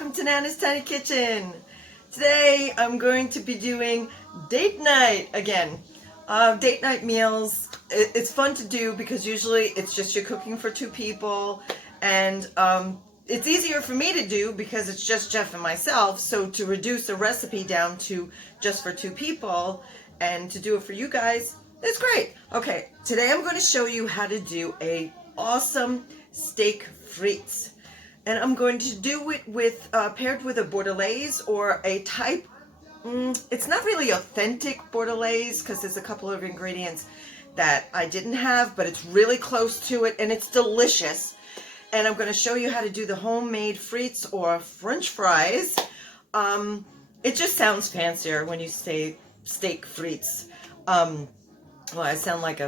welcome to Nana's Tiny Kitchen. Today I'm going to be doing date night again. Date night meals, it's fun to do because usually it's just you're cooking for two people, and it's easier for me to do because it's just Jeff and myself, so to reduce a recipe down to just for two people and to do it for you guys, it's great. Okay, today I'm going to show you how to do a awesome steak frites. And I'm going to do it with paired with a Bordelaise or a type. It's not really authentic Bordelaise because there's a couple of ingredients that I didn't have, but it's really close to it and it's delicious. And I'm going to show you how to do the homemade frites or French fries. It just sounds fancier when you say steak frites. Well, I sound like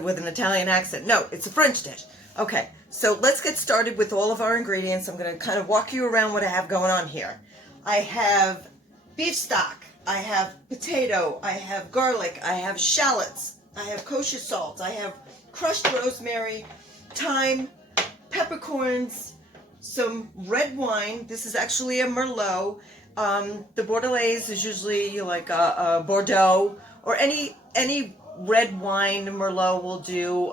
with an Italian accent. No, it's a French dish. Okay, so let's get started with all of our ingredients. I'm going to kind of walk you around what I have going on here. I have beef stock, I have potato, I have garlic, I have shallots, I have kosher salt, I have crushed rosemary, thyme, peppercorns, some red wine. This is actually a Merlot. The Bordelaise is usually like a Bordeaux, or any red wine. Merlot will do.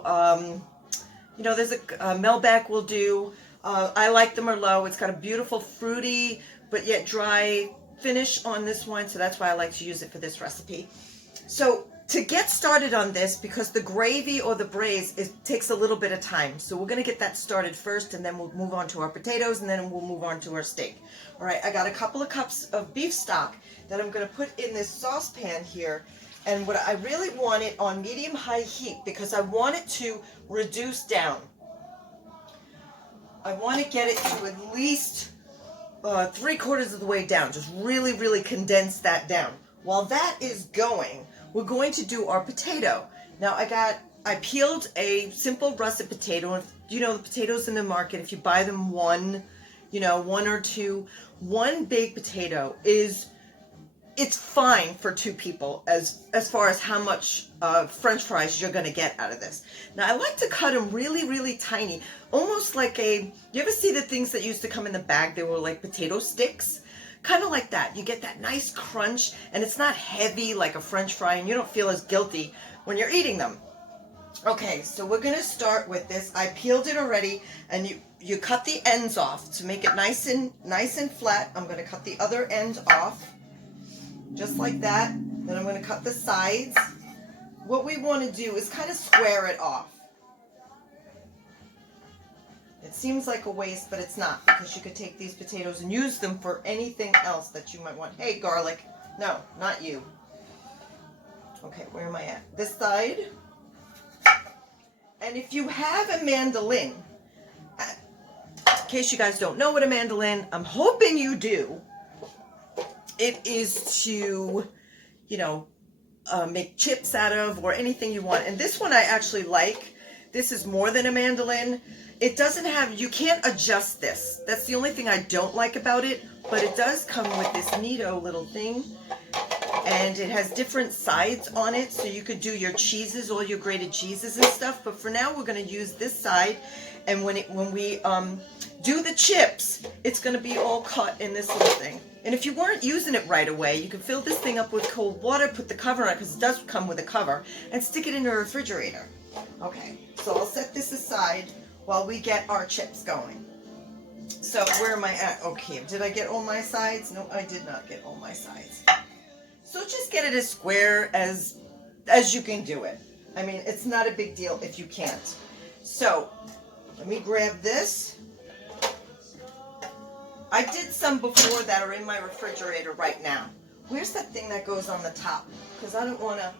You know, there's a Melbeck will do. I like the Merlot. It's got a beautiful fruity but yet dry finish on this wine, so that's why I like to use it for this recipe. So to get started on this, because the gravy or the braise takes a little bit of time, so we're going to get that started first, and then we'll move on to our potatoes, and then we'll move on to our steak. All right, I got a couple of cups of beef stock that I'm going to put in this saucepan here. And what I really want it on medium-high heat because I want it to reduce down. I want to get it to at least 3/4 of the way down. Just really condense that down. While that is going, we're going to do our potato. Now I peeled a simple russet potato. And you know, the potatoes in the market, if you buy them one or two, one big potato it's fine for two people as far as how much French fries you're going to get out of this. Now, I like to cut them really tiny, almost like you ever see the things that used to come in the bag? They were like potato sticks, kind of like that. You get that nice crunch, and it's not heavy like a French fry, and you don't feel as guilty when you're eating them. Okay, so we're going to start with this. I peeled it already, and you cut the ends off to make it nice and flat. I'm going to cut the other end off. Just like that. Then I'm going to cut the sides. What we want to do is kind of square it off. It seems like a waste, but it's not, because you could take these potatoes and use them for anything else that you might want. Hey, garlic. No, not you. Okay, where am I at? This side. And if you have a mandolin, in case you guys don't know what a mandolin, I'm hoping you do. It is to, make chips out of, or anything you want. And this one I actually like. This is more than a mandolin. It doesn't have, you can't adjust this. That's the only thing I don't like about it. But it does come with this neato little thing. And it has different sides on it. So you could do your cheeses, all your grated cheeses and stuff. But for now, we're going to use this side. And when we do the chips, it's going to be all cut in this little thing. And if you weren't using it right away, you can fill this thing up with cold water, put the cover on it, because it does come with a cover, and stick it in the refrigerator. Okay, so I'll set this aside while we get our chips going. So where am I at? Okay, did I get all my sides? No, I did not get all my sides. So just get it as square as you can do it. I mean, it's not a big deal if you can't. So let me grab this. I did some before that are in my refrigerator right now. Where's that thing that goes on the top? Because I don't want to...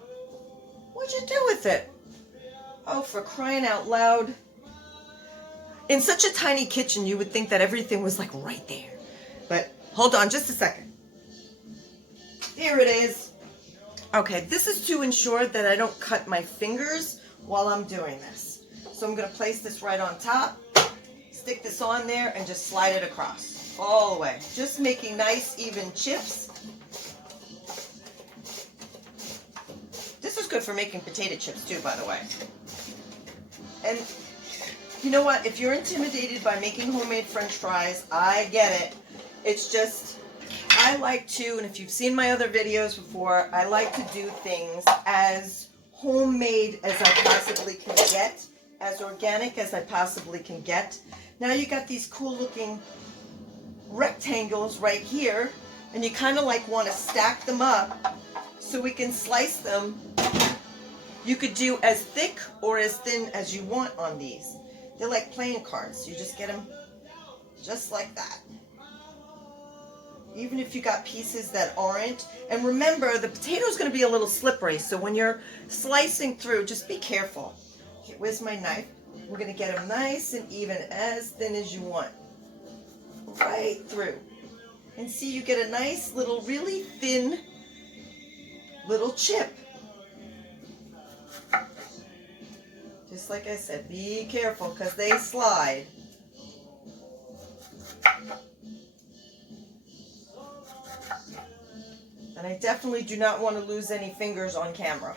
What'd you do with it? Oh, for crying out loud. In such a tiny kitchen, you would think that everything was like right there. But hold on just a second. Here it is. Okay, this is to ensure that I don't cut my fingers while I'm doing this. So I'm going to place this right on top, stick this on there, and just slide it across. All the way. Just making nice, even chips. This is good for making potato chips too, by the way. And You know what? If you're intimidated by making homemade French fries, I get it. It's just, I like to, and if you've seen my other videos before, I like to do things as homemade as I possibly can get, as organic as I possibly can get. Now you got these cool looking rectangles right here, and you kind of like want to stack them up so we can slice them. You could do as thick or as thin as you want on these. They're like playing cards. You just get them just like that. Even if you got pieces that aren't. And remember, the potato is going to be a little slippery, so when you're slicing through, just be careful. Okay, where's my knife? We're going to get them nice and even, as thin as you want. Right through. And see, you get a nice little, really thin little chip. Just like I said, be careful because they slide. And I definitely do not want to lose any fingers on camera.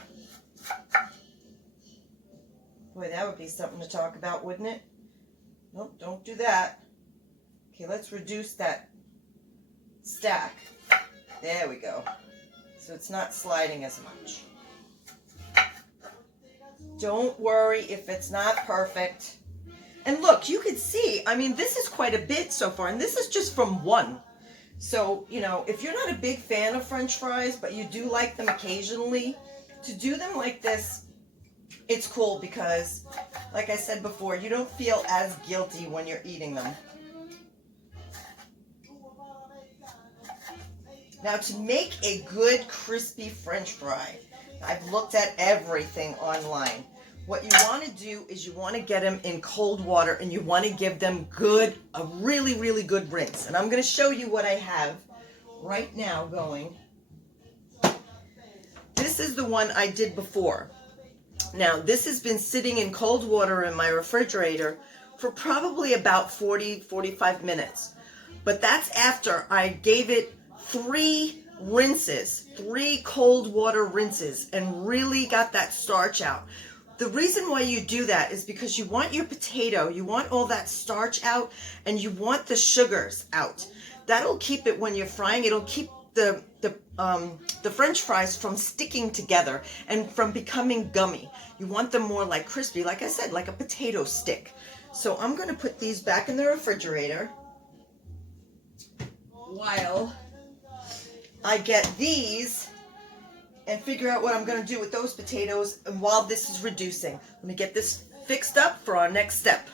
Boy, that would be something to talk about, wouldn't it? Nope, don't do that. Okay, let's reduce that stack. There we go. So it's not sliding as much. Don't worry if it's not perfect. And look, you can see, I mean, this is quite a bit so far, and this is just from one. So, you know, if you're not a big fan of French fries, but you do like them occasionally, to do them like this, it's cool because, like I said before, you don't feel as guilty when you're eating them. Now, to make a good crispy French fry, I've looked at everything online. What you want to do is you want to get them in cold water and you want to give them a really, really good rinse. And I'm going to show you what I have right now going. This is the one I did before. Now, this has been sitting in cold water in my refrigerator for probably about 40-45 minutes. But that's after I gave it 3 rinses, 3 cold water rinses, and really got that starch out. The reason why you do that is because you want your potato, you want all that starch out, and you want the sugars out. That'll keep it when you're frying. It'll keep the French fries from sticking together and from becoming gummy. You want them more like crispy, like I said, like a potato stick. So I'm going to put these back in the refrigerator while I get these and figure out what I'm going to do with those potatoes, and while this is reducing. Let me get this fixed up for our next step.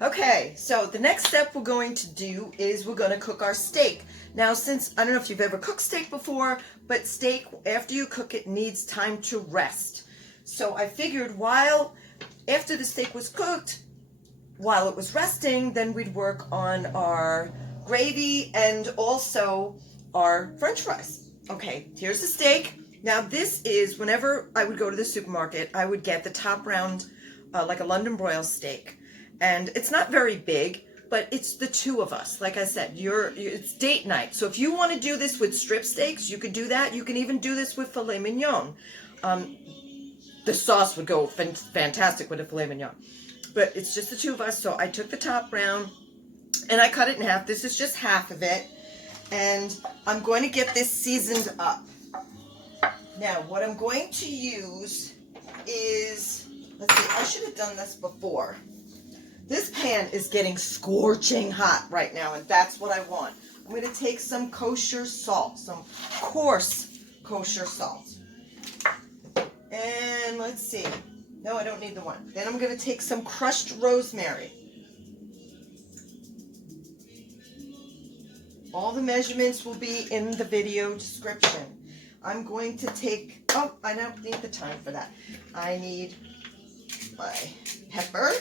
Okay, so the next step we're going to do is we're going to cook our steak. Now, since, I don't know if you've ever cooked steak before, but steak, after you cook it, needs time to rest. So I figured after the steak was cooked, while it was resting, then we'd work on our gravy and also our French fries. Okay, here's the steak. Now this is, whenever I would go to the supermarket, I would get the top round, like a London broil steak. And it's not very big, but it's the 2 of us. Like I said, it's date night. So if you want to do this with strip steaks, you could do that. You can even do this with filet mignon. The sauce would go fantastic with a filet mignon. But it's just the 2 of us, so I took the top round and I cut it in half. This is just half of it. And I'm going to get this seasoned up. Now, what I'm going to use is, let's see, I should have done this before. This pan is getting scorching hot right now, and that's what I want. I'm going to take some kosher salt, some coarse kosher salt. And let's see. No, I don't need the one. Then I'm going to take some crushed rosemary. All the measurements will be in the video description. I'm going to take, oh, I don't need the time for that. I need my pepper.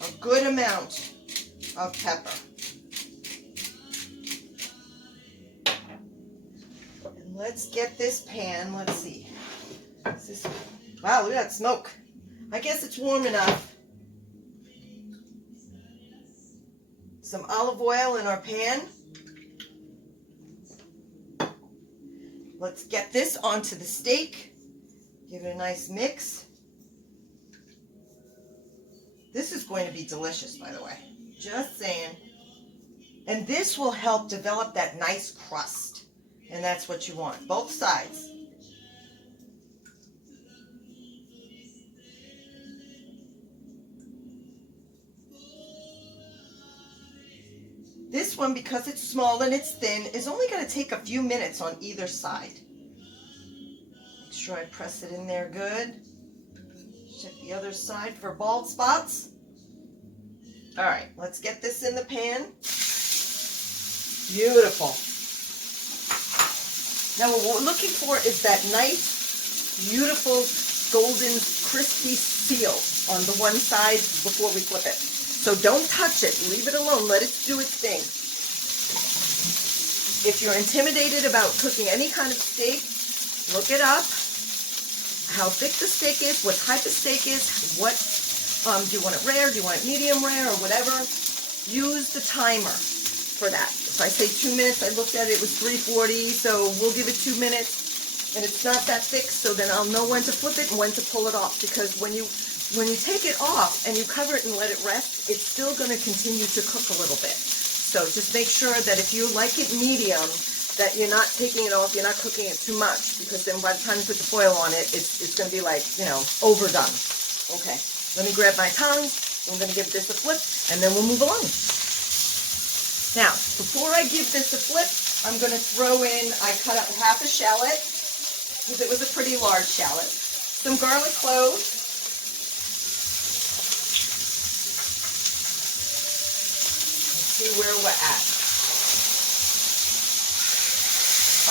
A good amount of pepper. And let's get this pan, let's see. Wow, look at that smoke. I guess it's warm enough. Some olive oil in our pan. let's get this onto the steak. Give it a nice mix. This is going to be delicious, by the way. Just saying. And this will help develop that nice crust. And that's what you want, both sides. This one, because it's small and it's thin, is only going to take a few minutes on either side. Make sure I press it in there good. Check the other side for bald spots. All right, let's get this in the pan. Beautiful. Now what we're looking for is that nice, beautiful, golden, crispy seal on the one side before we flip it. So don't touch it. Leave it alone. Let it do its thing. If you're intimidated about cooking any kind of steak, look it up. How thick the steak is, what type of steak is, what do you want it rare, do you want it medium rare, or whatever. Use the timer for that. If I say 2 minutes, I looked at it, it was 340, so we'll give it 2 minutes. And it's not that thick, so then I'll know when to flip it and when to pull it off. Because when you take it off and you cover it and let it rest, it's still going to continue to cook a little bit. So just make sure that if you like it medium, that you're not taking it off, you're not cooking it too much, because then by the time you put the foil on it, it's going to be like, you know, overdone. Okay, let me grab my tongs. I'm going to give this a flip, and then we'll move along. Now, before I give this a flip, I'm going to throw in, I cut up half a shallot, because it was a pretty large shallot, some garlic cloves, see where we're at.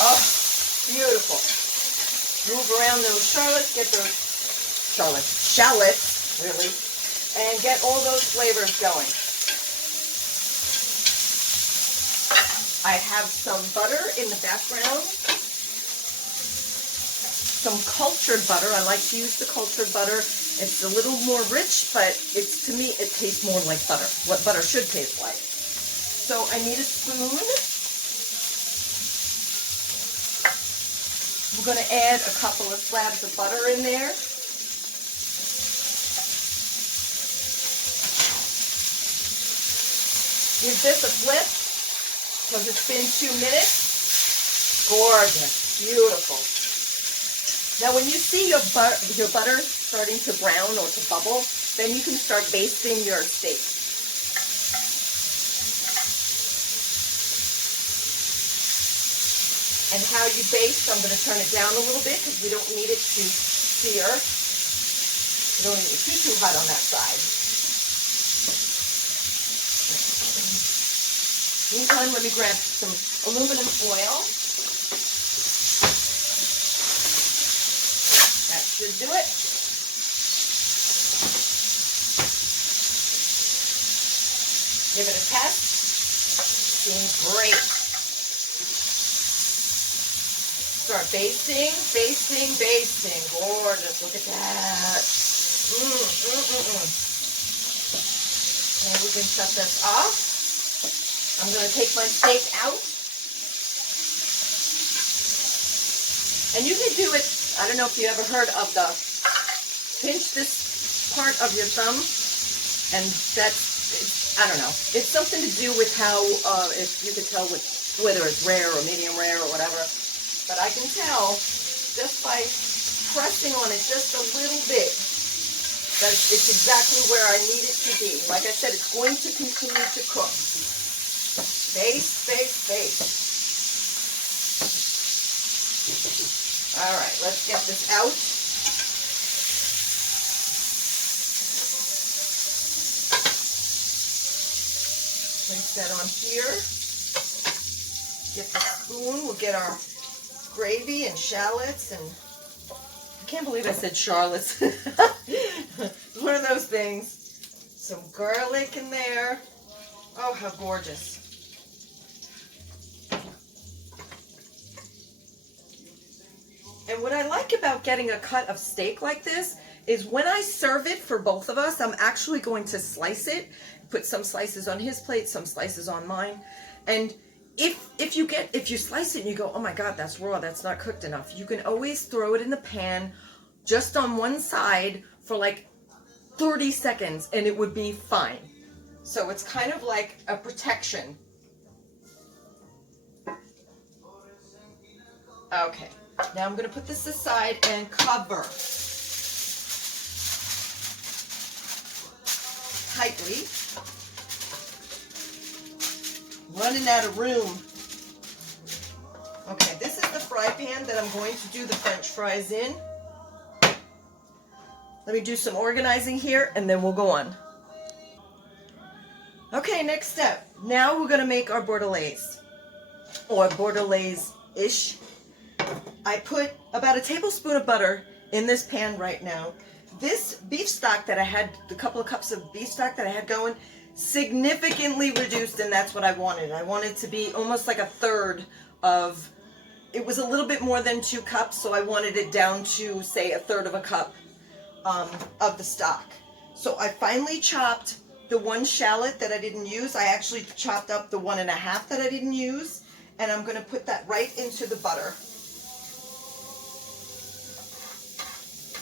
Oh, beautiful. Move around those shallots, get those shallots, really, and get all those flavors going. I have some butter in the background, some cultured butter. I like to use the cultured butter. It's a little more rich, but to me, it tastes more like butter, what butter should taste like. So I need a spoon. We're going to add a couple of slabs of butter in there. Give this a flip, because it's been 2 minutes. Gorgeous, beautiful. Now when you see your butter starting to brown or to bubble, then you can start basting your steak. And how you baste, I'm going to turn it down a little bit because we don't need it to sear. We don't need it too hot on that side. Meantime, let me grab some aluminum foil. That should do it. Give it a test. Seems great. Start basting, basting, basting. Gorgeous. Look at that. And we can shut this off. I'm going to take my steak out. And you can do it, I don't know if you ever heard of the pinch this part of your thumb. And that's, I don't know. It's something to do with how, if you could tell whether it's rare or medium rare or whatever. But I can tell just by pressing on it just a little bit that it's exactly where I need it to be. Like I said, it's going to continue to cook. Baste, baste, baste. All right, let's get this out. Place that on here. Get the spoon. We'll get our gravy and shallots, and I can't believe I said shallots. One of those things. Some garlic in there. Oh, how gorgeous. And what I like about getting a cut of steak like this is when I serve it for both of us, I'm actually going to slice it, put some slices on his plate, some slices on mine, and If you slice it and you go, oh my God, that's raw, that's not cooked enough, you can always throw it in the pan just on one side for like 30 seconds and it would be fine. So it's kind of like a protection. Okay, now I'm going to put this aside and cover tightly. Running out of room. Okay, this is the fry pan that I'm going to do the French fries in. Let me do some organizing here and then we'll go on. Okay, next step. Now we're going to make our Bordelaise, or Bordelaise-ish. I put about a tablespoon of butter in this pan right now. This beef stock that I had, the couple of cups of beef stock that I had going, significantly reduced, and that's what I wanted. I wanted to be almost like a third of, it was a little bit more than 2 cups, so I wanted it down to, say, a third of a cup of the stock. So I finally chopped the 1 shallot that I didn't use. I actually chopped up the 1 1/2 that I didn't use, and I'm going to put that right into the butter.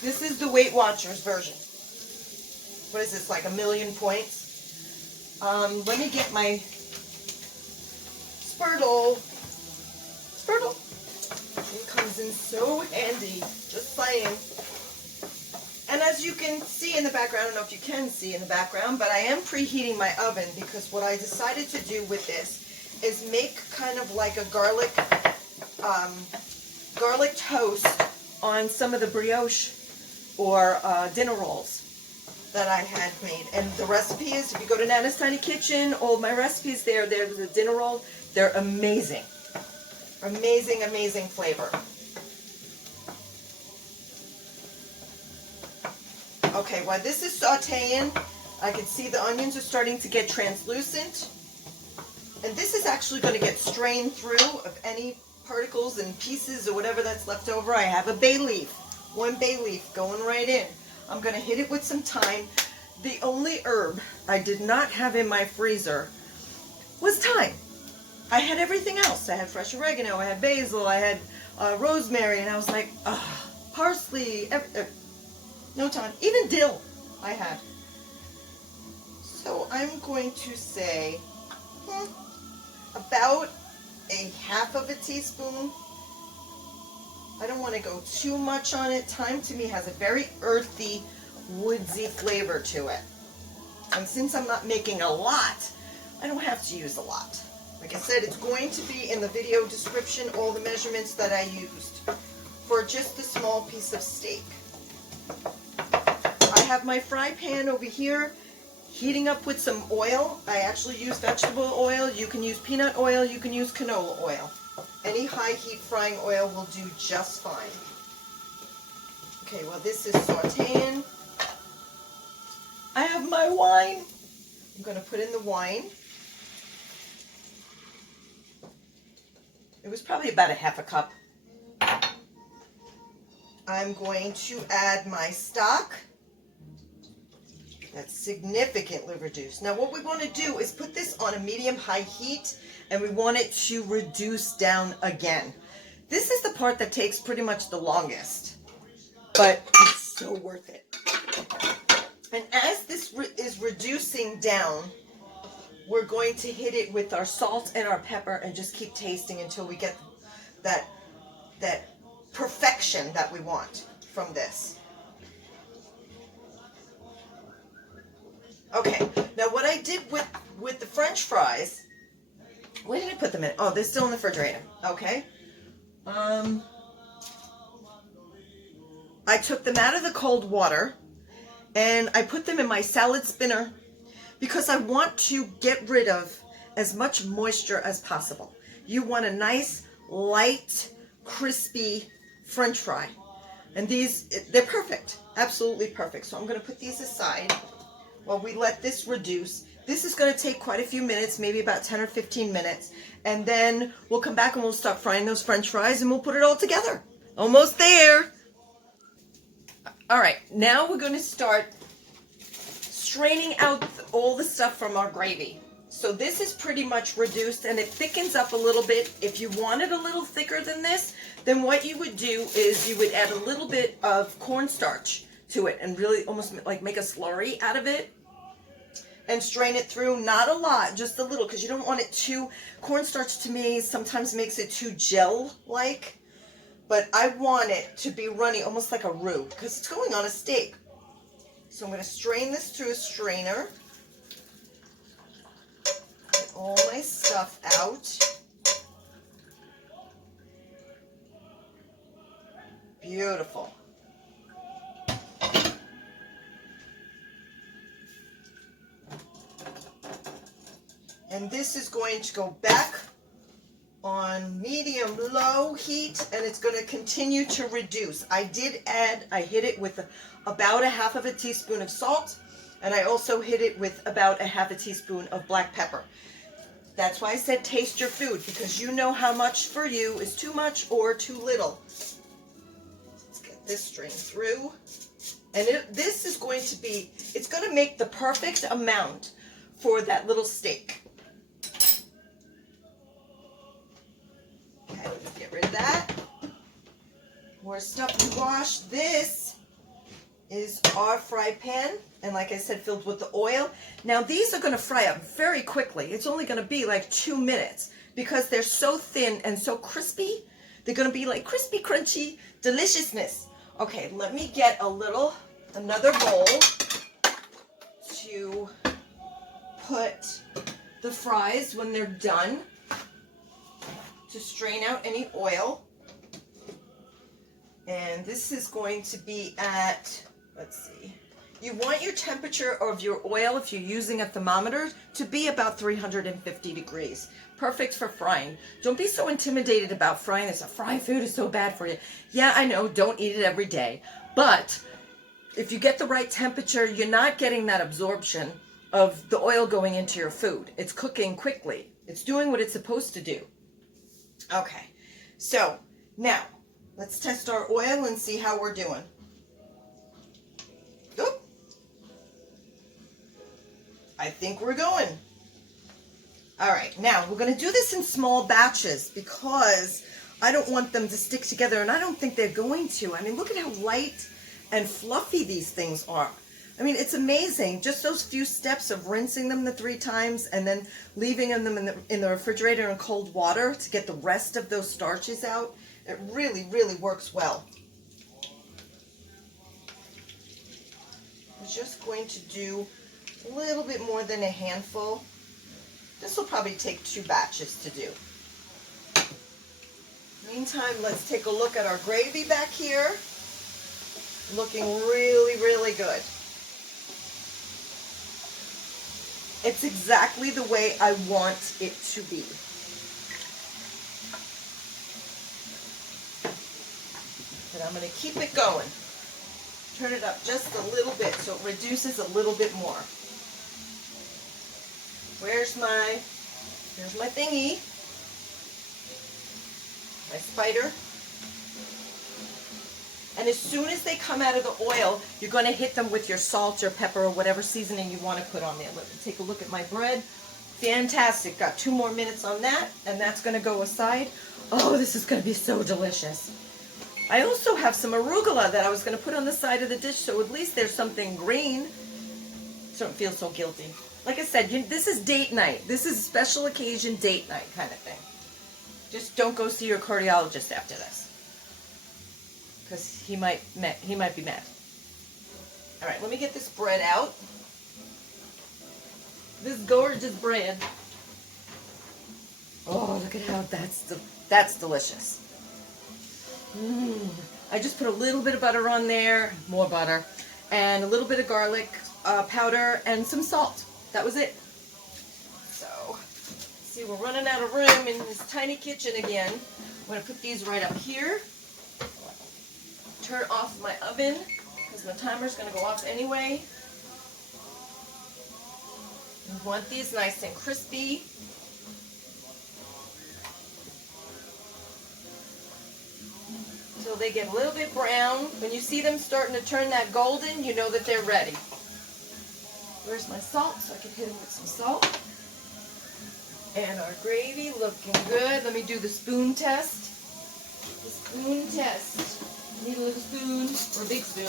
This is the Weight Watchers version. What is this, like 1,000,000 points? Let me get my Spurtle. It comes in so handy, just saying. And as you can see in the background, I don't know if you can see in the background, but I am preheating my oven because what I decided to do with this is make kind of like a garlic toast on some of the brioche or dinner rolls that I had made. And the recipe is, if you go to Nana's Tiny Kitchen, all my recipes there, there's the dinner roll. They're amazing. Amazing, amazing flavor. Okay, while this is sauteing, I can see the onions are starting to get translucent. And this is actually going to get strained through of any particles and pieces or whatever that's left over. I have a bay leaf, 1 bay leaf going right in. I'm going to hit it with some thyme. The only herb I did not have in my freezer was thyme. I had everything else. I had fresh oregano, I had basil, I had rosemary, and I was like, parsley, no thyme. Even dill I had. So I'm going to say about a 1/2 teaspoon. I don't want to go too much on it. Thyme to me has a very earthy, woodsy flavor to it. And since I'm not making a lot, I don't have to use a lot. Like I said, it's going to be in the video description, all the measurements that I used for just a small piece of steak. I have my fry pan over here heating up with some oil. I actually use vegetable oil. You can use peanut oil. You can use canola oil. Any high heat frying oil will do just fine. Okay, well this is sauteing. I have my wine. I'm going to put in the wine. It was probably about a 1/2 cup. I'm going to add my stock. That's significantly reduced. Now what we want to do is put this on a medium-high heat, and we want it to reduce down again. This is the part that takes pretty much the longest, but it's so worth it. And as this is reducing down, we're going to hit it with our salt and our pepper and just keep tasting until we get that perfection that we want from this. Okay, now what I did with the French fries, where did I put them in? Oh, they're still in the refrigerator. Okay. I took them out of the cold water and I put them in my salad spinner because I want to get rid of as much moisture as possible. You want a nice, light, crispy French fry. And these, they're perfect, absolutely perfect. So I'm going to put these aside while we let this reduce. This is going to take quite a few minutes, maybe about 10 or 15 minutes. And then we'll come back and we'll start frying those French fries and we'll put it all together. Almost there. All right, now we're going to start straining out all the stuff from our gravy. So this is pretty much reduced, and it thickens up a little bit. If you want it a little thicker than this, then what you would do is you would add a little bit of cornstarch to it and really almost like make a slurry out of it and strain it through. Not a lot, just a little, because you don't want it too, cornstarch to me sometimes makes it too gel-like, but I want it to be runny, almost like a roux, because it's going on a steak. So I'm going to strain this through a strainer. Get all my stuff out. Beautiful. And this is going to go back on medium-low heat, and it's going to continue to reduce. I hit it with about a half of a teaspoon of salt, and I also hit it with about a half a teaspoon of black pepper. That's why I said taste your food, because you know how much for you is too much or too little. Let's get this strained through. And this is going to be, it's going to make the perfect amount for that little steak. Okay, let's get rid of that. More stuff to wash. This is our fry pan, and like I said, filled with the oil. Now these are going to fry up very quickly. It's only going to be like 2 minutes because they're so thin and so crispy. They're going to be like crispy, crunchy deliciousness. Okay, let me get another bowl to put the fries when they're done, to strain out any oil. And this is going to be at, let's see, you want your temperature of your oil, if you're using a thermometer, to be about 350 degrees. Perfect for frying. Don't be so intimidated about frying this. Fried food is so bad for you. Yeah, I know, don't eat it every day. But if you get the right temperature, you're not getting that absorption of the oil going into your food. It's cooking quickly. It's doing what it's supposed to do. Okay, so now let's test our oil and see how we're doing. Oop. I think we're going. All right, now we're going to do this in small batches because I don't want them to stick together, and I don't think they're going to. I mean, look at how light and fluffy these things are. I mean, it's amazing. Just those few steps of rinsing them the 3 times and then leaving them in the refrigerator in cold water to get the rest of those starches out. It really, really works well. I'm just going to do a little bit more than a handful. This will probably take 2 batches to do. Meantime, let's take a look at our gravy back here. Looking really, really good. It's exactly the way I want it to be. And I'm going to keep it going. Turn it up just a little bit so it reduces a little bit more. Here's my thingy, my spider. And as soon as they come out of the oil, you're going to hit them with your salt or pepper or whatever seasoning you want to put on there. Let me take a look at my bread. Fantastic. Got 2 more minutes on that, and that's going to go aside. Oh, this is going to be so delicious. I also have some arugula that I was going to put on the side of the dish, so at least there's something green. So don't feel so guilty. Like I said, this is date night. This is a special occasion date night kind of thing. Just don't go see your cardiologist after this, because he might be mad. All right, let me get this bread out. This gorgeous bread. Oh, look at how that's delicious. I just put a little bit of butter on there, more butter, and a little bit of garlic powder and some salt. That was it. So, see, we're running out of room in this tiny kitchen again. I'm going to put these right up here. Turn off my oven because my timer's going to go off anyway. You want these nice and crispy. Until they get a little bit brown. When you see them starting to turn that golden, you know that they're ready. Where's my salt? So I can hit them with some salt. And our gravy looking good. Let me do the spoon test. The spoon test. Need a little spoon or a big spoon.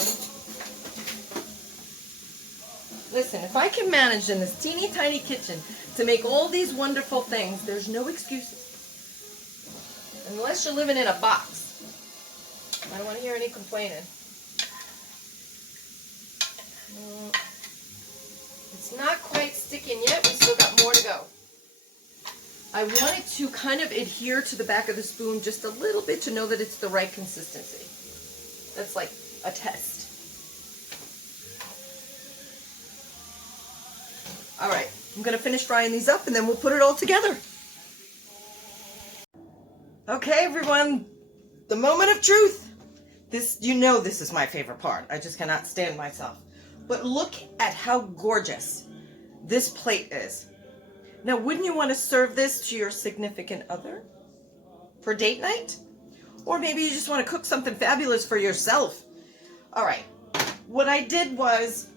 Listen, if I can manage in this teeny tiny kitchen to make all these wonderful things, there's no excuses. Unless you're living in a box. I don't want to hear any complaining. It's not quite sticking yet. We still got more to go. I want it to kind of adhere to the back of the spoon just a little bit to know that it's the right consistency. That's like a test. All right, I'm going to finish frying these up and then we'll put it all together. Okay, everyone, the moment of truth. This, you know, this is my favorite part. I just cannot stand myself. But look at how gorgeous this plate is. Now, wouldn't you want to serve this to your significant other for date night? Or maybe you just want to cook something fabulous for yourself. All right, what I did was,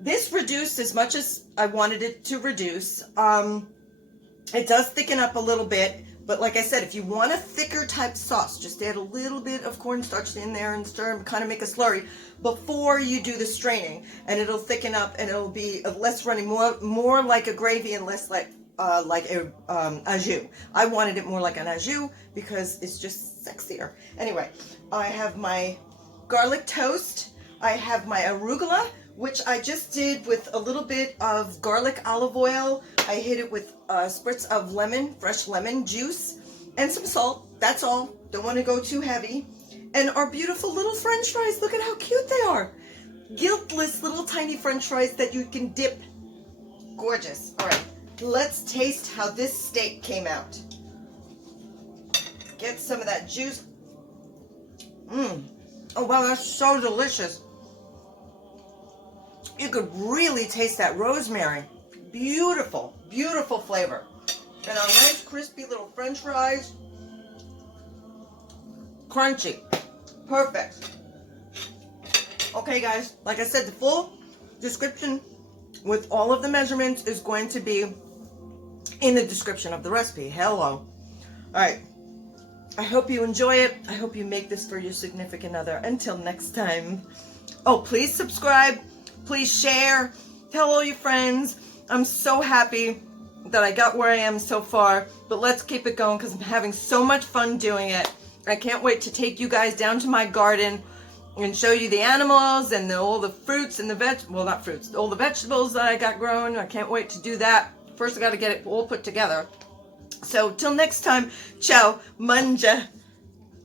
this reduced as much as I wanted it to reduce. It does thicken up a little bit, but like I said, if you want a thicker type sauce, just add a little bit of cornstarch in there and stir and kind of make a slurry before you do the straining, and it'll thicken up and it'll be less runny, more like a gravy and less like a au jus. I wanted it more like an au jus because it's just sexier. Anyway, I have my garlic toast. I have my arugula, which I just did with a little bit of garlic olive oil. I hit it with a spritz of lemon, fresh lemon juice, and some salt. That's all. Don't want to go too heavy. And our beautiful little French fries. Look at how cute they are. Guiltless little tiny French fries that you can dip. Gorgeous. All right, let's taste how this steak came out. Get some of that juice. Oh wow, that's so delicious. You could really taste that rosemary. Beautiful, beautiful flavor. And our nice crispy little French fries. Crunchy. Perfect. Okay guys, like I said, the full description with all of the measurements is going to be in the description of the recipe. Hello. Alright. I hope you enjoy it. I hope you make this for your significant other. Until next time. Oh, please subscribe. Please share, tell all your friends. I'm so happy that I got where I am so far, but let's keep it going because I'm having so much fun doing it. I can't wait to take you guys down to my garden and show you the animals and all the fruits and well, not fruits, all the vegetables that I got growing. I can't wait to do that. First, I got to get it all put together. So, till next time, ciao, manja.